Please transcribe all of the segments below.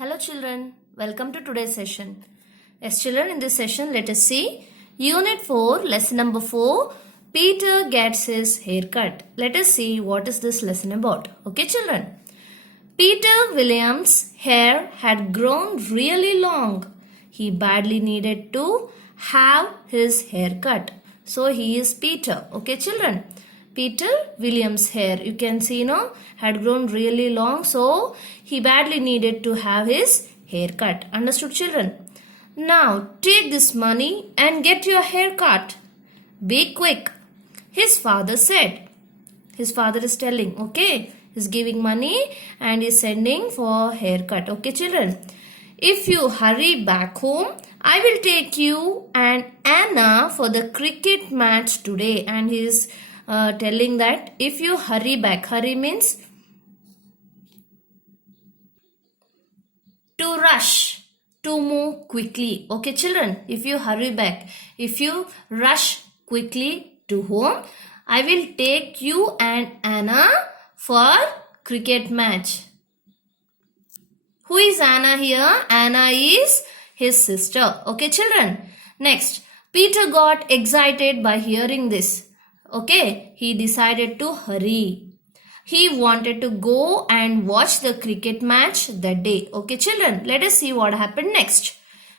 Hello children, welcome to today's session. Yes children, in this session let us see Unit 4, lesson number 4, Peter gets his haircut. Let us see what is this lesson about. Okay children. Peter Williams' hair had grown really long. He badly needed to have his hair cut. So he is Peter. Okay children. Peter Williams' hair, you can see had grown really long, so he badly needed to have his hair cut. Understood children? Now take this money and get your hair cut. Be quick, his father said. His father is telling, okay, he's giving money and is sending for haircut. Okay children? If you hurry back home, I will take you and Anna for the cricket match today. And he is telling that if you hurry back, hurry means to rush, to move quickly. Okay children, if you hurry back, if you rush quickly to home, I will take you and Anna for cricket match. Who is Anna here? Anna is his sister. Okay children. Next, Peter got excited by hearing this. Okay, he decided to hurry. He wanted to go and watch the cricket match that day. Okay children, let us see what happened next.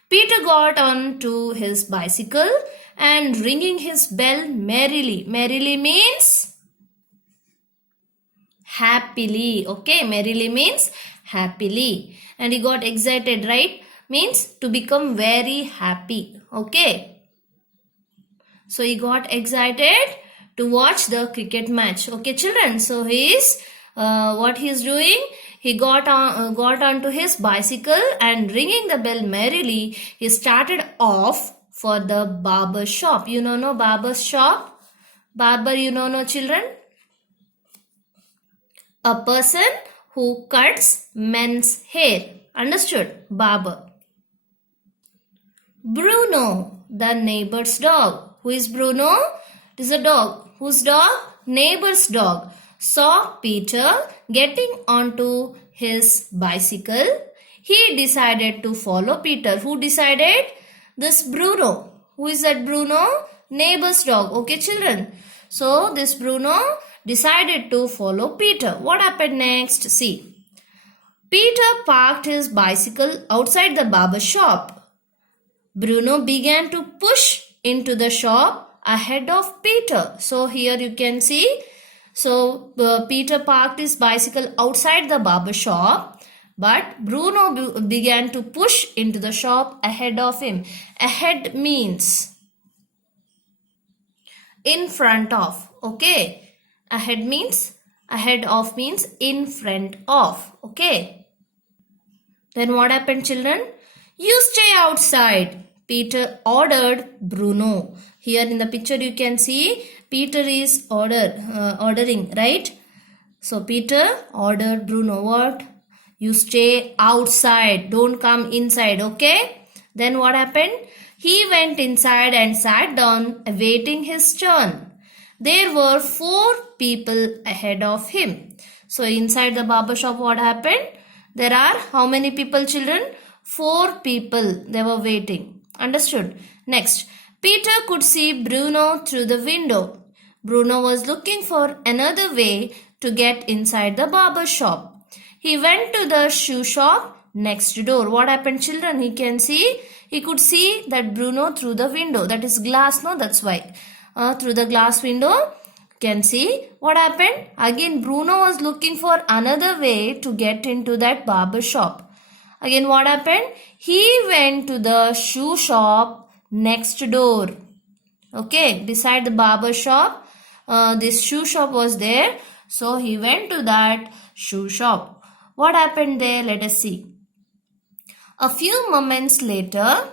Peter got on to his bicycle and ringing his bell merrily. Merrily means happily. Okay, merrily means happily. And he got excited, right? Means to become very happy. Okay. So he got excited to watch the cricket match. Okay children, so he is what he is doing, he got onto his bicycle and ringing the bell merrily, he started off for the barber shop. You know no barber shop? Barber, you know no children? A person who cuts men's hair. Understood? Barber. Bruno, the neighbor's dog. Who is Bruno? It is a dog. Whose dog? Neighbor's dog. Saw Peter getting onto his bicycle. He decided to follow Peter. Who decided? This Bruno. Who is that Bruno? Neighbor's dog. Okay children. So this Bruno decided to follow Peter. What happened next? See. Peter parked his bicycle outside the barber shop. Bruno began to push into the shop ahead of Peter. So here you can see. So Peter parked his bicycle outside the barber shop, but Bruno began to push into the shop ahead of him. Ahead means in front of. Okay. Ahead means in front of. Okay. Then what happened children? You stay outside, Peter ordered Bruno. Here in the picture you can see Peter is ordering, right? So Peter ordered Bruno what? You stay outside, don't come inside, okay? Then what happened? He went inside and sat down awaiting his turn. There were 4 people ahead of him. So inside the barber shop what happened? There are how many people children? 4 people, they were waiting. Understood? Next, Peter could see Bruno through the window. Bruno was looking for another way to get inside the barber shop. He went to the shoe shop next door. What happened children? He could see that Bruno through the window. That is glass, no? That's why. Through the glass window, can see what happened? Again, Bruno was looking for another way to get into that barber shop. Again, what happened? He went to the shoe shop next door. Okay, beside the barber shop, this shoe shop was there. So he went to that shoe shop. What happened there? Let us see. A few moments later,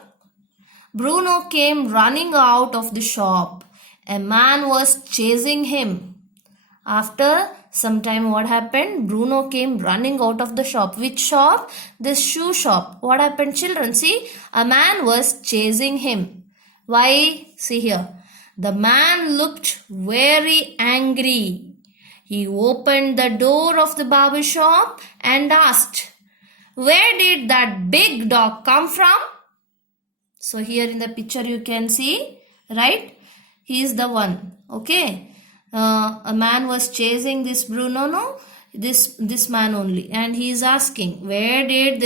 Bruno came running out of the shop. A man was chasing him. After some time, what happened? Bruno came running out of the shop. Which shop? This shoe shop. What happened children? See, a man was chasing him. Why? See here. The man looked very angry. He opened the door of the barber shop and asked, Where did that big dog come from? So here in the picture you can see, right? He is the one. Okay. A man was chasing this Bruno, no? This man only, and he is asking, where did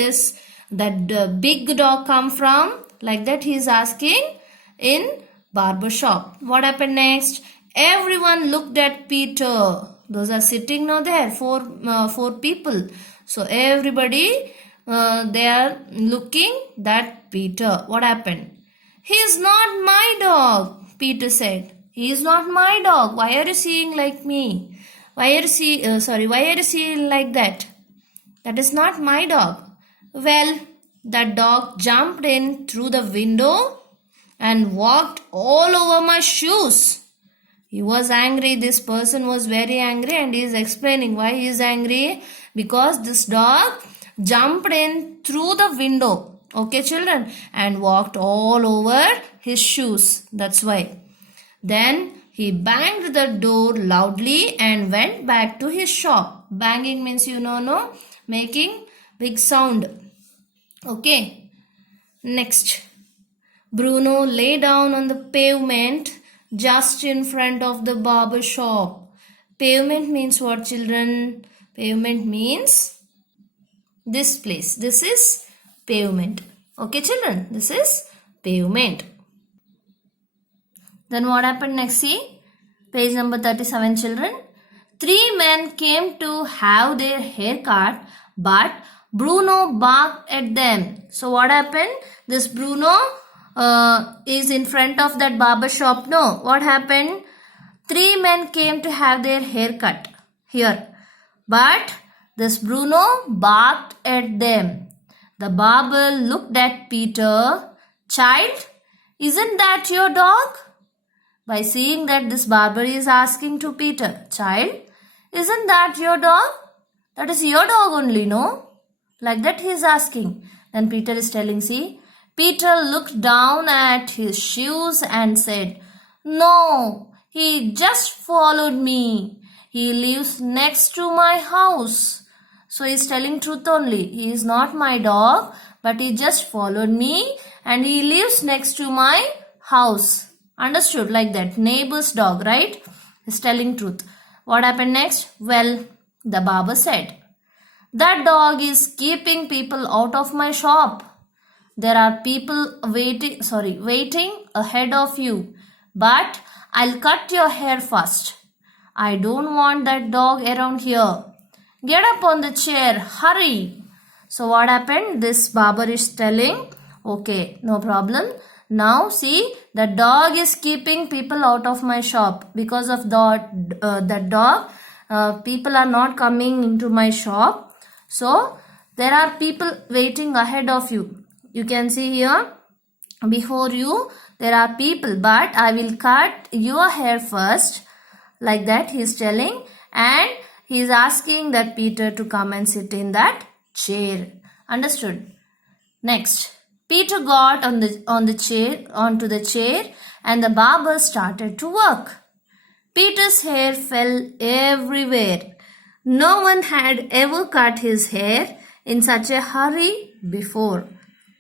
that big dog come from? Like that he is asking in barber shop. What happened next? Everyone looked at Peter. Those are sitting now there, four people. So everybody they are looking at Peter. What happened? He is not my dog, Peter said. He is not my dog. Why are you seeing like me? Why are you seeing like that? That is not my dog. Well, that dog jumped in through the window and walked all over my shoes. He was angry. This person was very angry, and he is explaining why he is angry. Because this dog jumped in through the window. Okay, children, and walked all over his shoes. That's why. Then he banged the door loudly and went back to his shop. Banging means no? Making big sound. Okay. Next. Bruno lay down on the pavement just in front of the barber shop. Pavement means what, children? Pavement means this place. This is pavement. Okay, children? This is pavement. Then what happened next? See, page number 37, children. 3 men came to have their hair cut, but Bruno barked at them. So what happened? This Bruno is in front of that barber shop. No, what happened? 3 men came to have their hair cut here, but this Bruno barked at them. The barber looked at Peter. Child, isn't that your dog? By seeing that this barber is asking to Peter, child, isn't that your dog? That is your dog only, no? Like that he is asking. Then Peter is telling, see, Peter looked down at his shoes and said, no, he just followed me. He lives next to my house. So he is telling truth only. He is not my dog, but he just followed me and he lives next to my house. Understood? Like that. Neighbor's dog, right? Is telling truth. What happened next? Well, the barber said, that dog is keeping people out of my shop. There are people waiting ahead of you. But I'll cut your hair first. I don't want that dog around here. Get up on the chair. Hurry. So what happened? This barber is telling, okay, no problem. Now see, the dog is keeping people out of my shop. Because of that dog, people are not coming into my shop. So there are people waiting ahead of you. You can see here, before you, there are people. But I will cut your hair first. Like that he is telling. And he is asking that Peter to come and sit in that chair. Understood? Next. Peter got onto the chair and the barber started to work. Peter's hair fell everywhere. No one had ever cut his hair in such a hurry before.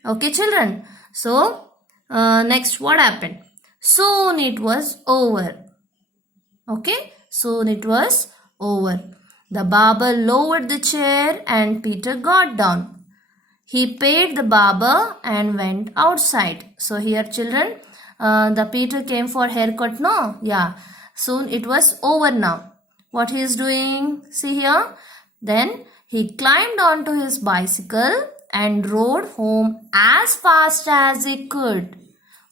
Okay, children. So, next what happened? Soon it was over. Okay, soon it was over. The barber lowered the chair and Peter got down. He paid the barber and went outside. So here, children, the Peter came for haircut, no? Yeah. Soon it was over now. What he is doing? See here. Then he climbed onto his bicycle and rode home as fast as he could.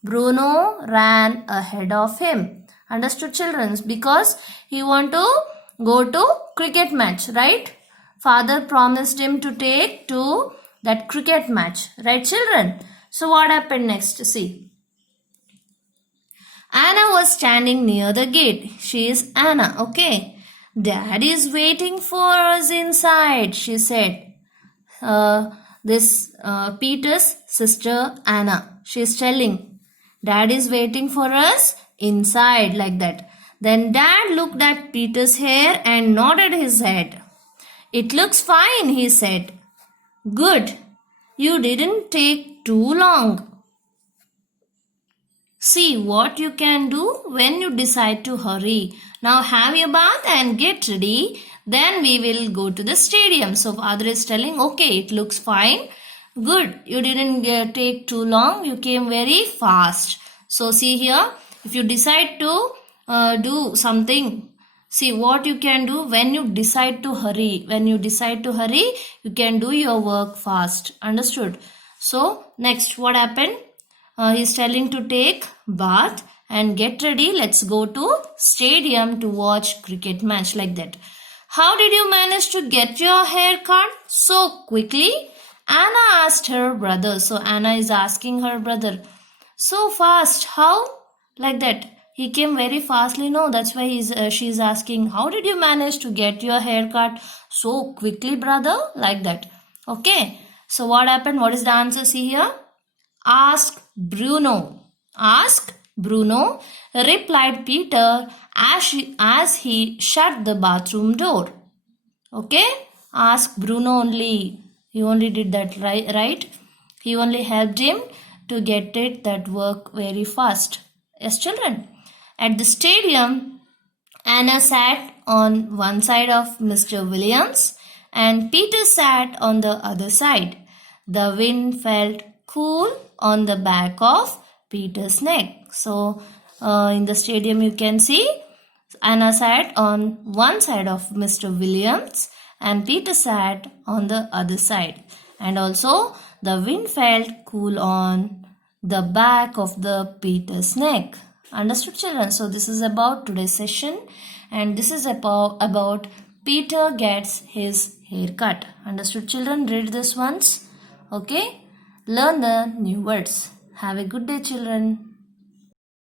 Bruno ran ahead of him. Understood, children? Because he want to go to cricket match, right? Father promised him to take to that cricket match, right, children? So what happened next? See, Anna was standing near the gate. She is Anna, okay? Dad is waiting for us inside, she said. Peter's sister Anna, she is telling, Dad is waiting for us inside, like that. Then Dad looked at Peter's hair and nodded his head. It looks fine, he said. Good. You didn't take too long. See what you can do when you decide to hurry. Now have your bath and get ready. Then we will go to the stadium. So father is telling, okay, it looks fine. Good. You didn't take too long. You came very fast. So see here, if you decide to do something, see what you can do when you decide to hurry. When you decide to hurry, you can do your work fast. Understood? So next, what happened? He's telling to take bath and get ready. Let's go to stadium to watch cricket match, like that. How did you manage to get your hair cut so quickly? Anna asked her brother. So Anna is asking her brother, so fast, how? Like that. He came very fastly. No, that's why she's asking, how did you manage to get your hair cut so quickly, brother? Like that. Okay. So what happened? What is the answer? See here. Ask Bruno. Ask Bruno, replied Peter as he shut the bathroom door. Okay? Ask Bruno only. He only did that, right? He only helped him to get it that work very fast. Yes, children. At the stadium, Anna sat on one side of Mr. Williams and Peter sat on the other side. The wind felt cool on the back of Peter's neck. So, in the stadium you can see Anna sat on one side of Mr. Williams and Peter sat on the other side. And also the wind felt cool on the back of the Peter's neck. Understood, children? So this is about today's session, and this is about Peter gets his haircut. Understood, children? Read this once. Okay? Learn the new words. Have a good day, children.